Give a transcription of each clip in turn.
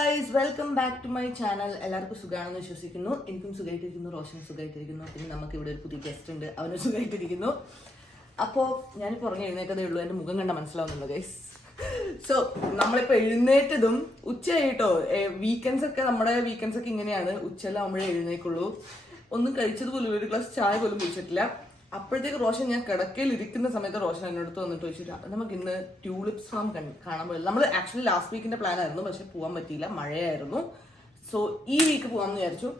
Guys, welcome back to my channel. എല്ലാവർക്കും സുഖമാണെന്ന് വിശ്വസിക്കുന്നു. എനിക്കും സുഖമായിട്ടിരിക്കുന്നു, റോഷനും സുഖമായിട്ടിരിക്കുന്നു. പിന്നെ നമുക്ക് ഇവിടെ ഒരു പുതിയ ഗസ്റ്റ് ഉണ്ട്, അവനും സുഖമായിട്ടിരിക്കുന്നു. അപ്പോൾ ഞാനിപ്പോൾ ഉറങ്ങി എഴുന്നേറ്റതേ ഉള്ളൂ. എൻ്റെ മുഖം കണ്ട മനസ്സിലാവുന്നുണ്ട് ഗൈസ്. സോ നമ്മളിപ്പോൾ എഴുന്നേറ്റതും ഉച്ചയായിട്ടോ. വീക്കെൻഡ്സ് ഒക്കെ ഇങ്ങനെയാണ്, ഉച്ചയെല്ലാവുമ്പോഴേ എഴുന്നേക്കുള്ളൂ. ഒന്നും കഴിച്ചതുപോലും, ഒരു ഗ്ലാസ് ചായ പോലും കുടിച്ചിട്ടില്ല. അപ്പോഴത്തേക്ക് റോഷൻ, ഞാൻ കിടക്കയിൽ ഇരിക്കുന്ന സമയത്ത് റോഷൻ എന്നോടത്ത് വന്നിട്ട് ചോദിച്ചിട്ട് നമുക്ക് ഇന്ന് ട്യൂലിപ്സ് ഫാം കാണാൻ പോയില്ല. നമ്മൾ ആക്ച്വലി ലാസ്റ്റ് വീക്കിന്റെ പ്ലാൻ ആയിരുന്നു, പക്ഷെ പോകാൻ പറ്റിയില്ല, മഴയായിരുന്നു. സോ ഈ വീക്ക് പോകാമെന്ന് വിചാരിച്ചു.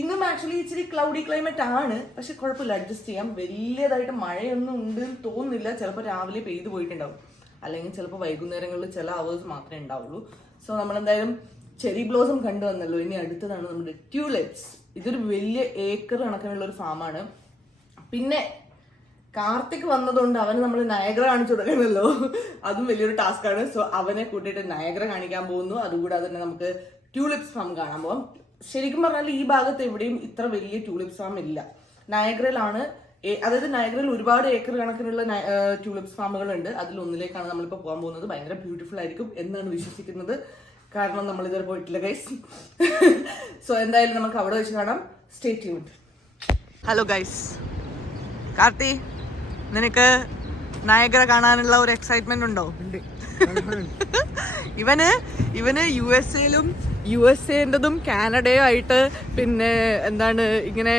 ഇന്നും ആക്ച്വലി ഇച്ചിരി ക്ലൗഡി ക്ലൈമറ്റ് ആണ്, പക്ഷെ കുഴപ്പമില്ല, അഡ്ജസ്റ്റ് ചെയ്യാം. വലിയതായിട്ട് മഴയൊന്നും ഉണ്ട് തോന്നുന്നില്ല. ചിലപ്പോൾ രാവിലെ പെയ്ത് പോയിട്ടുണ്ടാവും, അല്ലെങ്കിൽ ചിലപ്പോൾ വൈകുന്നേരങ്ങളിൽ ചില അവേഴ്സ് മാത്രമേ ഉണ്ടാവുള്ളൂ. സോ നമ്മളെന്തായാലും ചെറി ബ്ലോസം കണ്ടുവന്നല്ലോ. ഇനി അടുത്തതാണ് നമ്മുടെ ട്യൂലിപ്സ്. ഇതൊരു വലിയ ഏക്കർ കണക്കിനുള്ള ഒരു ഫാമാണ്. പിന്നെ കാർത്തിക് വന്നതുകൊണ്ട് അവന് നമ്മൾ നയഗ്ര കാണിച്ചു കൊടുക്കണമല്ലോ, അതും വലിയൊരു ടാസ്ക് ആണ്. സോ അവനെ കൂട്ടിയിട്ട് നയഗ്ര കാണിക്കാൻ പോകുന്നു. അതുകൂടാതെ തന്നെ നമുക്ക് ട്യൂലിപ്സ് ഫാം കാണാൻ പോകാം. ശരിക്കും പറഞ്ഞാൽ ഈ ഭാഗത്ത് എവിടെയും ഇത്ര വലിയ ട്യൂലിപ്സ് ഫാം ഇല്ല. നയഗ്രയിലാണ്, അതായത് നയഗ്രയിൽ ഒരുപാട് ഏക്കർ കണക്കിനുള്ള ട്യൂലിപ്സ് ഫാമുകളുണ്ട്. അതിലൊന്നിലേക്കാണ് നമ്മളിപ്പോൾ പോകാൻ പോകുന്നത്. ഭയങ്കര ബ്യൂട്ടിഫുൾ ആയിരിക്കും എന്നാണ് വിശ്വസിക്കുന്നത്, കാരണം നമ്മൾ ഇതുവരെ പോയിട്ടില്ല ഗൈസ്. സോ എന്തായാലും നമുക്ക് അവിടെ വെച്ച് കാണാം. Stay tuned. Hello guys, Karthi, നിനക്ക് നയഗ്ര കാണാനുള്ള ഒരു എക്സൈറ്റ്മെന്റ് ഉണ്ടോ? ഇവന് യുഎസ്എൻ്റെതും കാനഡയും ആയിട്ട്, പിന്നെ എന്താണ് ഇങ്ങനെ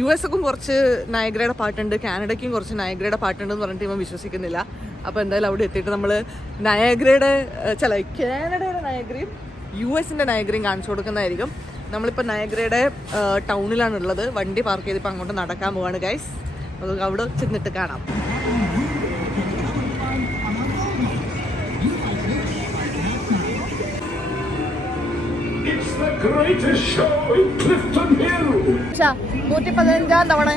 യുഎസ്ക്കും കുറച്ച് നയഗ്രയുടെ പാട്ടുണ്ട്, കാനഡയ്ക്കും കുറച്ച് നയഗ്രയുടെ പാട്ടുണ്ടെന്ന് പറഞ്ഞിട്ട് ഇവൻ വിശ്വസിക്കുന്നില്ല. അപ്പോൾ എന്തായാലും അവിടെ എത്തിയിട്ട് നമ്മൾ കാനഡയുടെ നയഗ്രയും യുഎസിൻ്റെ നയഗ്രയും കാണിച്ചു കൊടുക്കുന്നതായിരിക്കും. നമ്മളിപ്പോൾ നയഗ്രയുടെ ടൗണിലാണുള്ളത്. വണ്ടി പാർക്ക് ചെയ്തിപ്പോൾ അങ്ങോട്ട് നടക്കാൻ പോവാണ് ഗൈസ്. നമുക്ക് അവിടെ ചെന്നിട്ട് കാണാം. പക്ഷേ 115 തവണ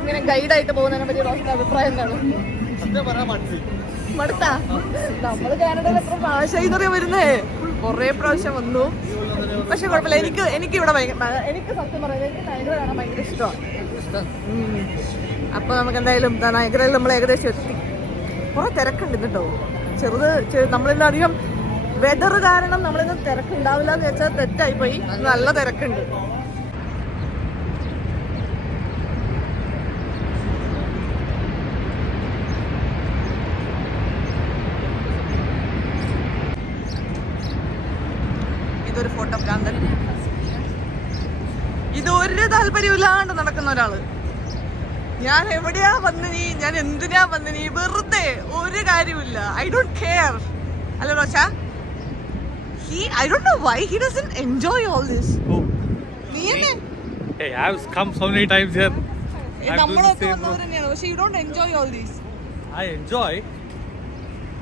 ഇങ്ങനെ ഗൈഡായിട്ട് പോകുന്നതിനെ പറ്റി റോഷന്റെ അഭിപ്രായം എന്താണ്? മടുത്താ? നമ്മള് കാനഡയിൽ എത്ര പ്രാവശ്യം ഇതറിയാൻ വരുന്നേ, കൊറേ പ്രാവശ്യം വന്നു. പക്ഷെ കുഴപ്പമില്ല, എനിക്ക് ഇവിടെ എനിക്ക് സത്യം പറയാം, എനിക്ക് നയഗ്ര കാണാൻ ഭയങ്കര ഇഷ്ടമാണ്. അപ്പൊ നമുക്ക് എന്തായാലും നയഗ്രയിൽ നമ്മൾ ഏകദേശം എത്തി. കുറെ തിരക്കുണ്ട് കേട്ടോ. നമ്മളിന്ന് അധികം വെതർ കാരണം നമ്മളിന്ന് തിരക്കുണ്ടാവില്ല എന്ന് വെച്ചാൽ തെറ്റായിപ്പോയി. നല്ല തിരക്കുണ്ട്. ഇതൊരു ഫോട്ടോ ഭ്രാന്തൻ, ഇതൊരു താല്പര്യമില്ലാണ്ട് നടക്കുന്ന ഒരാള്. ഞാൻ എവിടെയാ വന്നിനി, ഞാൻ എന്തിനാ വന്നിനി, വെറുതെ ഒരു കാര്യമില്ല. I don't care. അല്ല Rocher, I don't know why he doesn't enjoy all this. Hey, I have come so many times here. നമ്മളൊക്കെ വന്നവരെന്നെയാണ്, പക്ഷെ you don't enjoy all this. I enjoy,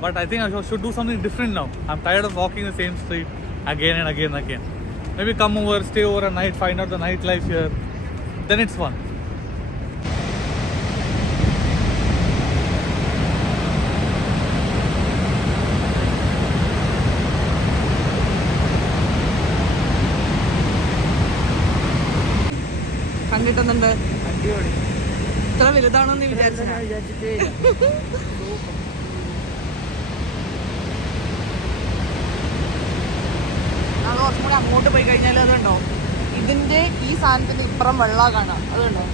but I think I should do something different now. I'm tired of walking the same street again and again and again. Maybe come over, stay over a night, find out the nightlife here. Then it's fun. കണ്ടിട്ടുന്നുണ്ട്, അടിപൊളി. ഇത്ര വലുതാണെന്ന് വിചാരിച്ചിട്ടേ. അത് കുറച്ചും കൂടി അങ്ങോട്ട് പോയി കഴിഞ്ഞാൽ അതുണ്ടോ, ഇതിന്റെ ഈ സാധനത്തിന്റെ ഇപ്പുറം വെള്ളം കാണാം. അതുണ്ടോ,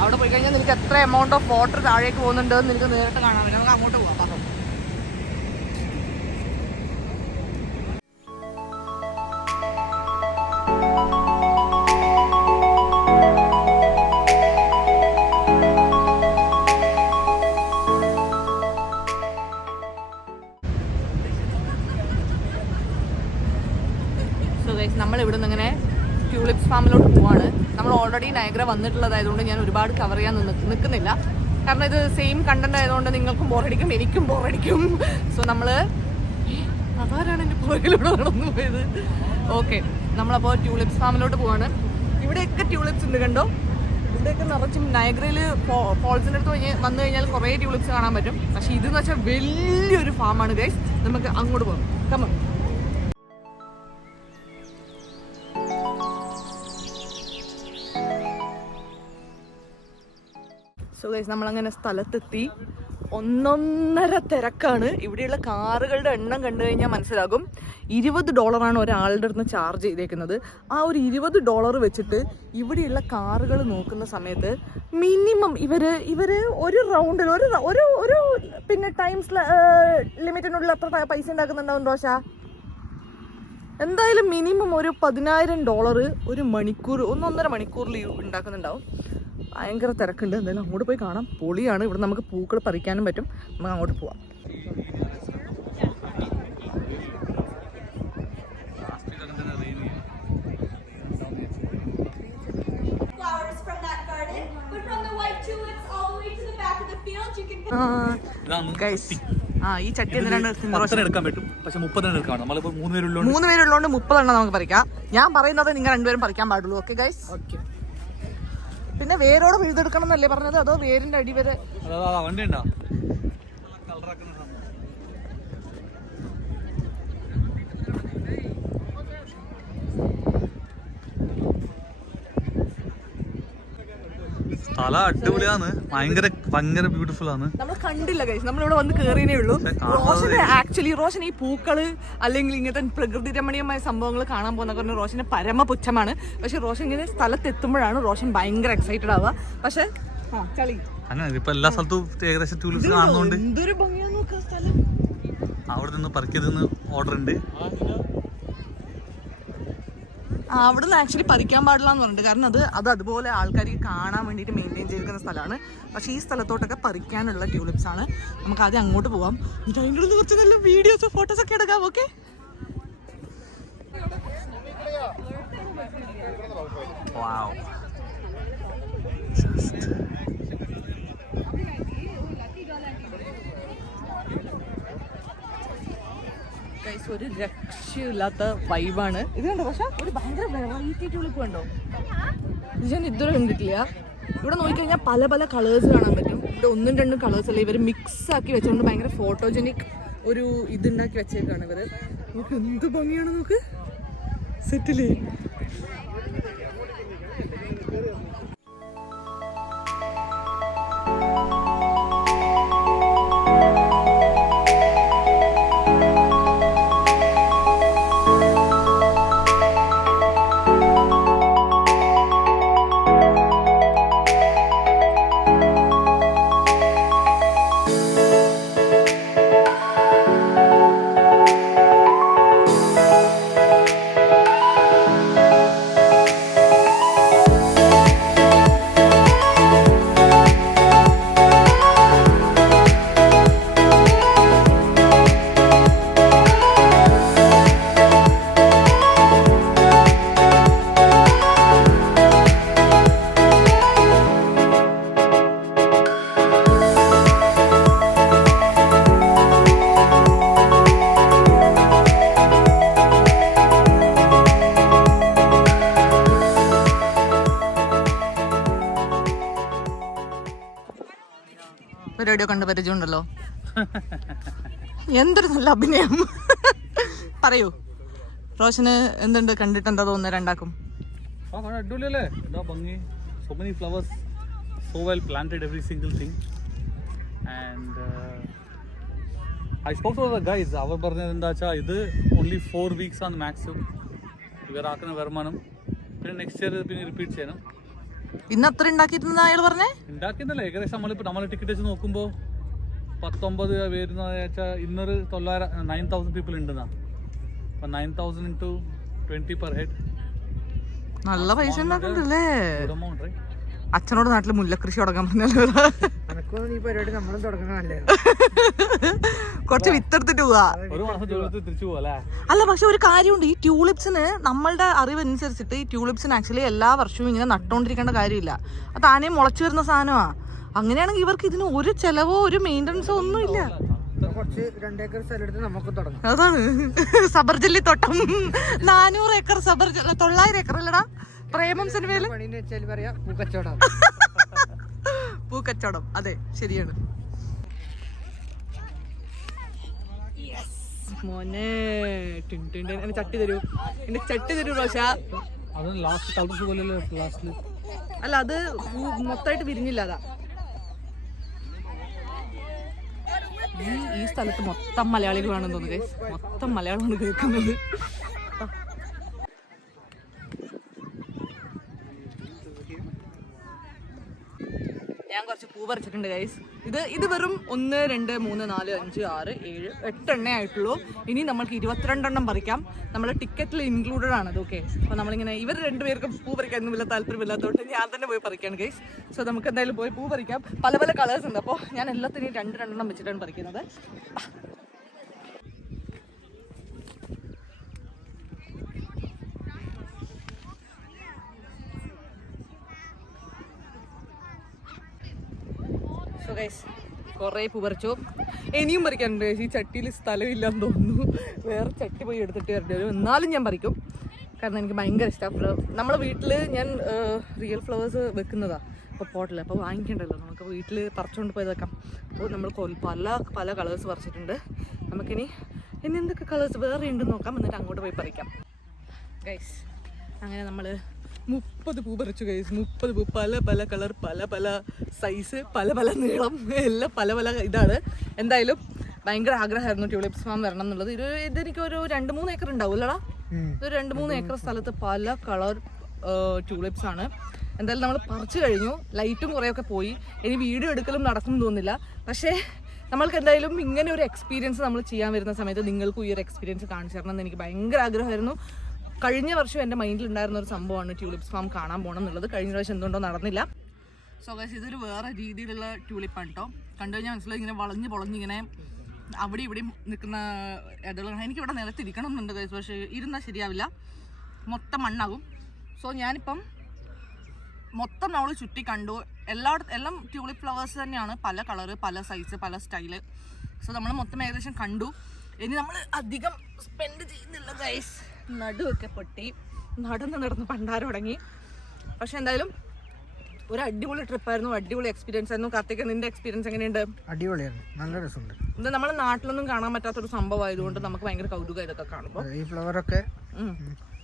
അവിടെ പോയി കഴിഞ്ഞാൽ നിനക്ക് എത്ര എമൗണ്ട് ഓഫ് വാട്ടർ താഴേക്ക് പോകുന്നുണ്ട് എന്ന് നിനക്ക് നേരിട്ട് കാണാൻ പറ്റും. നമുക്ക് അങ്ങോട്ട് പോകാം. പറഞ്ഞു നമ്മൾ ഇവിടെ നിന്ന് ഇങ്ങനെ ട്യൂലിപ്സ് ഫാമിലോട്ട് പോവാണ്. നമ്മൾ ഓൾറെഡി നയഗ്ര വന്നിട്ടുള്ളതായതുകൊണ്ട് ഞാൻ ഒരുപാട് കവർ ചെയ്യാൻ നിൽക്കുന്നില്ല, കാരണം ഇത് സെയിം കണ്ടന്റ് ആയതുകൊണ്ട് നിങ്ങൾക്കും ബോറടിക്കും, എനിക്കും ബോറടിക്കും. സോ നമ്മള് അതാരാണ് എൻ്റെ പുറകിലൂടെ നടന്നു പോയത്. ഓക്കെ, നമ്മളപ്പോൾ ട്യൂലിപ്സ് ഫാമിലോട്ട് പോവാണ്. ഇവിടെയൊക്കെ ട്യൂലിപ്സ് ഉണ്ട്, കണ്ടോ. ഇവിടെയൊക്കെ നിറച്ചും നയഗ്രയിൽ ഫോൾസിൻ്റെ അടുത്ത് വന്നു കഴിഞ്ഞാൽ കുറേ ട്യൂലിപ്സ് കാണാൻ പറ്റും. പക്ഷെ ഇതെന്ന് വെച്ചാൽ വലിയൊരു ഫാമാണ് ഗൈസ്. നമുക്ക് അങ്ങോട്ട് പോകാം. കമോൺ. സോ ഗൈസ്, നമ്മളങ്ങനെ സ്ഥലത്തെത്തി. ഒന്നൊന്നര തിരക്കാണ്. ഇവിടെയുള്ള കാറുകളുടെ എണ്ണം കണ്ടു കഴിഞ്ഞാൽ മനസ്സിലാകും. $20 ഒരാളുടെ അടുത്ത് ചാർജ് ചെയ്തേക്കുന്നത്. ആ ഒരു $20 വെച്ചിട്ട് ഇവിടെയുള്ള കാറുകൾ നോക്കുന്ന സമയത്ത് മിനിമം ഇവര് ഒരു റൗണ്ടിൽ ഒരു പിന്നെ ടൈംസ് ലിമിറ്റിനുള്ളിൽ അത്ര പൈസ ഉണ്ടാക്കുന്നുണ്ടാവും റോഷ. എന്തായാലും മിനിമം ഒരു $10,000 ഒരു മണിക്കൂർ 1.5 മണിക്കൂറിൽ ഉണ്ടാക്കുന്നുണ്ടാവും. ഭയങ്കര തിരക്കുണ്ട്. എന്തായാലും അങ്ങോട്ട് പോയി കാണാം. പൊളിയാണ്. ഇവിടെ നമുക്ക് പൂക്കൾ പറിക്കാനും പറ്റും. നമുക്ക് അങ്ങോട്ട് പോവാം. ഈ ചട്ടി എടുക്കാൻ പറ്റും. പക്ഷെ 30 എടുക്കാം. നമ്മളിപ്പോ 3 പേരുള്ളതുകൊണ്ട് 30 നമുക്ക് പറിക്കാം. ഞാൻ പറയുന്നത് നിങ്ങൾ 2 പേരും പറിക്കാൻ പാടുള്ളൂ. Okay guys. പിന്നെ വേരോടെ പിഴുതെടുക്കണം എന്നല്ലേ പറഞ്ഞത്? അതോ വേരിന്റെ അടി വരെ? വണ്ടി ഉണ്ടോ? സ്ഥലം അടിപൊളിയാണ്. ഭയങ്കര ബ്യൂട്ടിഫുൾ ആണ്. നമ്മൾ കണ്ടില്ല ഗൈസ്, നമ്മളിവിടെ വന്ന് കേറിയേ ഉള്ളൂ. റോഷൻ ഈ പൂക്കള് അല്ലെങ്കിൽ ഇങ്ങനത്തെ പ്രകൃതി രമണീയമായ സംഭവങ്ങൾ കാണാൻ പോകുന്ന കാരണം റോഷന് പരമപുച്ഛമാണ്. പക്ഷെ റോഷൻ ഇങ്ങനെ സ്ഥലത്ത് എത്തുമ്പോഴാണ് റോഷൻ ഭയങ്കര എക്സൈറ്റഡ് ആവുക. പക്ഷെ ചളി അങ്ങനെ ഇപ്പൊ എല്ലാ സ്ഥലത്തും ഏകദേശം ടൂറിസ്റ്റ് കാണുന്നുണ്ട്. എന്തൊരു ഭംഗിയാ നോക്കുക സ്ഥലം. അവിടെ നിന്ന് പറിക്കതെന്ന് ഓർഡർ ഉണ്ട്. അവിടെ നിന്ന് ആക്ച്വലി പറിക്കാൻ പാടില്ല എന്ന് പറഞ്ഞിട്ട്, കാരണം അത് അതുപോലെ ആൾക്കാർക്ക് കാണാൻ വേണ്ടിയിട്ട് മെയിൻറ്റെയിൻ ചെയ്തിരിക്കുന്ന സ്ഥലമാണ്. പക്ഷേ ഈ സ്ഥലത്തോട്ടൊക്കെ പറിക്കാനുള്ള ട്യൂലിപ്സ് ആണ്. നമുക്ക് ആദ്യം അങ്ങോട്ട് പോവാം. എന്നിട്ട് അതിൻ്റെ ഉള്ളിൽ കുറച്ച് നല്ല വീഡിയോസ് ഫോട്ടോസ് ഒക്കെ എടുക്കാം. ഓക്കെ. ഒരു രക്ഷയില്ലാത്ത വൈബാണ് ഇത്. കണ്ടോ പക്ഷെ ഒരു ഭയങ്കര വെറൈറ്റി ട്യൂലിപ്പ് കണ്ടോ? ഇത് ഞാൻ ഇതുവരെ കണ്ടിട്ടില്ല. ഇവിടെ നോക്കിക്കഴിഞ്ഞാൽ പല പല കളേഴ്സ് കാണാൻ പറ്റും. ഇവിടെ 1-2 കളേഴ്സ് അല്ല, ഇവർ മിക്സ് ആക്കി വെച്ചുകൊണ്ട് ഭയങ്കര ഫോട്ടോജനിക് ഒരു ഇതുണ്ടാക്കി വെച്ചേക്കാണ് ഇവര്. നോക്ക് എന്ത് ഭംഗിയാണ് നോക്ക്. സെറ്റിലേ പരിപാടിയോ കണ്ട് പരിചയമുണ്ടല്ലോ. എന്തൊരു നല്ല അഭിനയം. പറയൂ റോഷന് എന്തുണ്ട് കണ്ടിട്ട് എന്താ തോന്നുന്നത് രണ്ടാക്കും? അടിപൊളിയല്ലേ? എന്താ ഭംഗി. So many flowers, so well planted, every single thing. And I spoke to the guys. അവർ പറഞ്ഞത് എന്താ വെച്ചാൽ ഇത് only 4 weeks ആണ് മാക്സിമം ഇവരാക്കുന്ന വരുമാനം. പിന്നെ നെക്സ്റ്റ് ഇയർ പിന്നെ റിപ്പീറ്റ് ചെയ്യണം. ഇന്ന് അത്ര ഉണ്ടാക്കിയിരുന്ന അയാൾ പറഞ്ഞേ? ഉണ്ടാക്കിയെന്നല്ല, ഏകദേശം നമ്മൾ ടിക്കറ്റ് വെച്ച് നോക്കുമ്പോൾ 19 വരുന്ന വെച്ചാൽ ഇന്നൊരു 9,000 പീപ്പിൾ ഉണ്ടെന്നാ. അപ്പം 9,000 into 20 per head. നല്ല പൈസ ഉണ്ടാക്കണ്ടല്ലേ? അച്ഛനോട് നാട്ടിൽ മുല്ലക്കൃഷി തുടങ്ങാൻ പറഞ്ഞല്ലോ. കുറച്ച് വിത്തെടുത്തിട്ട് പോവാ. അല്ല പക്ഷെ ഒരു കാര്യമുണ്ട്, ഈ ട്യൂലിപ്സിന് നമ്മളുടെ അറിവനുസരിച്ചിട്ട് ഈ ട്യൂലിപ്സിന് ആക്ച്വലി എല്ലാ വർഷവും ഇങ്ങനെ നട്ടോണ്ടിരിക്കേണ്ട കാര്യമില്ല. അത് താനേ മുളച്ചു വരുന്ന സാധനമാ. അങ്ങനെയാണെങ്കിൽ ഇവർക്ക് ഇതിന് ഒരു ചെലവോ ഒരു മെയിൻ്റനൻസോ ഒന്നുമില്ല. അതാണ് സബർജല്ലി തോട്ടം. 400 ഏക്കർ സബർജല്ല, 900 ഏക്കർ അല്ലടാ പ്രേമം സിനിമയില് പൂക്കച്ചവടം. അതെ ശരിയാണ് മോനെ. എന്റെ ചട്ടി തരൂ, എന്റെ ചട്ടി തരൂ റോഷ. അല്ല അത് മൊത്തമായിട്ട് വിരിഞ്ഞില്ല. അതാ ഈ സ്ഥലത്ത് മൊത്തം മലയാളികളാണെന്ന് തോന്നുന്നു ഗൈസ്. മൊത്തം മലയാളമാണ് കേൾക്കുന്നത്. ഞാൻ കുറച്ച് പൂ പറിച്ചിട്ടുണ്ട് ഗൈസ്. ഇത് വെറും 1 2 3 4 5 6 7 8 എണ്ണേ ആയിട്ടുള്ളൂ. ഇനി നമ്മൾക്ക് 22 എണ്ണം പറിക്കാം. നമ്മുടെ ടിക്കറ്റിൽ ഇൻക്ലൂഡഡ് ആണ് അത്. ഓക്കെ, അപ്പോൾ നമ്മളിങ്ങനെ ഇവർ രണ്ടുപേർക്കും പൂ പറിക്കാനൊന്നും വലിയ താല്പര്യമില്ലാത്തതുകൊണ്ട് ഞാൻ തന്നെ പോയി പറിക്കുകയാണ് ഗൈസ്. സോ നമുക്ക് എന്തായാലും പോയി പൂ പറിക്കാം. പല പല കളേഴ്സ് ഉണ്ട്. അപ്പോൾ ഞാൻ എല്ലാത്തിനെയും 2 എണ്ണം വെച്ചിട്ടാണ് പറിക്കുന്നത്. സോ ഗൈസ് കുറേ പൂ പറിച്ചു. ഇനിയും പറിക്കാനുണ്ട്. ഈ ചട്ടിയിൽ സ്ഥലമില്ലാന്ന് തോന്നുന്നു. വേറെ ചട്ടി പോയി എടുത്തിട്ട് വരേണ്ടി വരും. എന്നാലും ഞാൻ പറിക്കും, കാരണം എനിക്ക് ഭയങ്കര ഇഷ്ടമാണ്. നമ്മളെ വീട്ടിൽ ഞാൻ റിയൽ ഫ്ലവേഴ്സ് വെക്കുന്നതാണ്. അപ്പോൾ പോട്ടില്ല, അപ്പോൾ വാങ്ങിക്കണ്ടല്ലോ, നമുക്ക് വീട്ടിൽ പറിച്ചുകൊണ്ട് പോയി വെക്കാം. അപ്പോൾ നമ്മൾ പല പല കളേഴ്സ് പറിച്ചിട്ടുണ്ട്. നമുക്കിനി എന്തൊക്കെ കളേഴ്സ് വേറെ ഉണ്ടെന്ന് നോക്കാം, എന്നിട്ട് അങ്ങോട്ട് പോയി പറിക്കാം ഗൈസ്. അങ്ങനെ നമ്മൾ 30 പൂ പറിച്ചു ഗൈസ്. 30 പൂ, പല പല കളർ, പല പല സൈസ്, പല പല നീളം, എല്ലാം പല പല ഇതാണ്. എന്തായാലും ഭയങ്കര ആഗ്രഹമായിരുന്നു ട്യൂലിപ്സ് ഫാം വരണം എന്നുള്ളത്. ഇതെനിക്കൊരു 2-3 ഏക്കർ ഉണ്ടാവും അല്ലടാ. ഒരു 2-3 ഏക്കർ സ്ഥലത്ത് പല കളർ ട്യൂലിപ്സ് ആണ്. എന്തായാലും നമ്മൾ പറിച്ചു കഴിഞ്ഞു. ലൈറ്റും കുറേയൊക്കെ പോയി. ഇനി വീഡിയോ എടുക്കലും നടക്കും തോന്നുന്നില്ല. പക്ഷേ നമ്മൾക്ക് എന്തായാലും ഇങ്ങനെ ഒരു എക്സ്പീരിയൻസ് നമ്മൾ ചെയ്യാൻ വരുന്ന സമയത്ത് നിങ്ങൾക്കും ഈ ഒരു എക്സ്പീരിയൻസ് കാണിച്ചു തരണം എന്ന് എനിക്ക് ഭയങ്കര ആഗ്രഹമായിരുന്നു. കഴിഞ്ഞ വർഷം എൻ്റെ മൈൻഡിലുണ്ടായിരുന്ന ഒരു സംഭവമാണ് ട്യൂലിപ്സ് ഫാം കാണാൻ പോകണം എന്നുള്ളത്. കഴിഞ്ഞ പ്രാവശ്യം എന്തുകൊണ്ടോ നടന്നില്ല. സോ ഗൈസ് ഇതൊരു വേറെ രീതിയിലുള്ള ട്യൂലിപ്പാണ് കേട്ടോ. കണ്ടു കഴിഞ്ഞാൽ മനസ്സിലായി, ഇങ്ങനെ വളഞ്ഞ് പൊളഞ്ഞിങ്ങനെ അവിടെ ഇവിടെയും നിൽക്കുന്ന ഇതളാണ്. എനിക്കിവിടെ നിലത്തിരിക്കണം എന്നുണ്ട് ഗൈസ്, പക്ഷേ ഇരുന്നാൽ ശരിയാവില്ല, മൊത്തം മണ്ണാകും. സോ ഞാനിപ്പം മൊത്തം നമ്മൾ ചുറ്റി കണ്ടു. എല്ലാം ട്യൂലിപ്പ് ഫ്ലവേഴ്സ് തന്നെയാണ്, പല കളറ്, പല സൈസ്, പല സ്റ്റൈല്. സോ നമ്മൾ മൊത്തം ഏകദേശം കണ്ടു. ഇനി നമ്മൾ അധികം സ്പെൻഡ് ചെയ്യുന്നില്ല ഗൈസ്. നടുവൊക്കെ പൊട്ടി, നടന്ന് പണ്ടാരം തുടങ്ങി. പക്ഷെ എന്തായാലും ഒരു അടിപൊളി ട്രിപ്പായിരുന്നു, അടിപൊളി എക്സ്പീരിയൻസ് ആയിരുന്നു. കാർത്തിക്, നിന്റെ എക്സ്പീരിയൻസ് എങ്ങനെയുണ്ട്? അടിപൊളിയാണ്, നല്ല രസമുണ്ട്. ഇത് നമ്മുടെ നാട്ടിലൊന്നും കാണാൻ പറ്റാത്തൊരു സംഭവം ആയതുകൊണ്ട് നമുക്ക് ഭയങ്കര കൗതുകം ഇതൊക്കെ കാണുമ്പോൾ. ഈ ഫ്ലവറൊക്കെ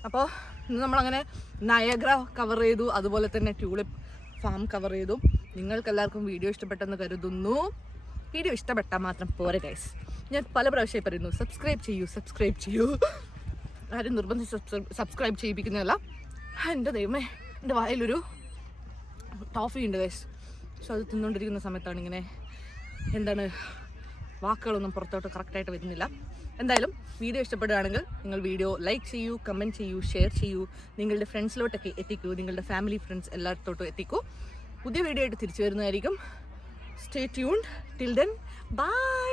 അപ്പോൾ ഇന്ന് നമ്മളങ്ങനെ നയഗ്ര കവർ ചെയ്തു, അതുപോലെ തന്നെ ട്യൂലിപ്പ് ഫാം കവർ ചെയ്തു. നിങ്ങൾക്ക് എല്ലാവർക്കും വീഡിയോ ഇഷ്ടപ്പെട്ടെന്ന് കരുതുന്നു. വീഡിയോ ഇഷ്ടപ്പെട്ടാൽ മാത്രം പോരെ ഗൈസ്. ഞാൻ പല പ്രാവശ്യമായി പറയുന്നു, സബ്സ്ക്രൈബ് ചെയ്യൂ. ആരും നിർബന്ധിച്ച് സബ്സ്ക്രൈബ് ചെയ്യിപ്പിക്കുന്നതല്ല. എൻ്റെ ദൈവമേ, എൻ്റെ വായിലൊരു ടോഫി ഉണ്ട് ഗൈസ്. സോ അത് തിന്നുകൊണ്ടിരിക്കുന്ന സമയത്താണ് ഇങ്ങനെ വാക്കുകളൊന്നും പുറത്തോട്ട് കറക്റ്റായിട്ട് വരുന്നില്ല. എന്തായാലും വീഡിയോ ഇഷ്ടപ്പെടുകയാണെങ്കിൽ നിങ്ങൾ വീഡിയോ ലൈക്ക് ചെയ്യൂ, കമൻറ്റ് ചെയ്യൂ, ഷെയർ ചെയ്യൂ, നിങ്ങളുടെ ഫ്രണ്ട്സിലോട്ടൊക്കെ എത്തിക്കൂ, നിങ്ങളുടെ ഫാമിലി ഫ്രണ്ട്സ് എല്ലായിടത്തോട്ടും എത്തിക്കൂ. പുതിയ വീഡിയോ ആയിട്ട് തിരിച്ചു വരുന്നതായിരിക്കും. Stay tuned. Till then bye.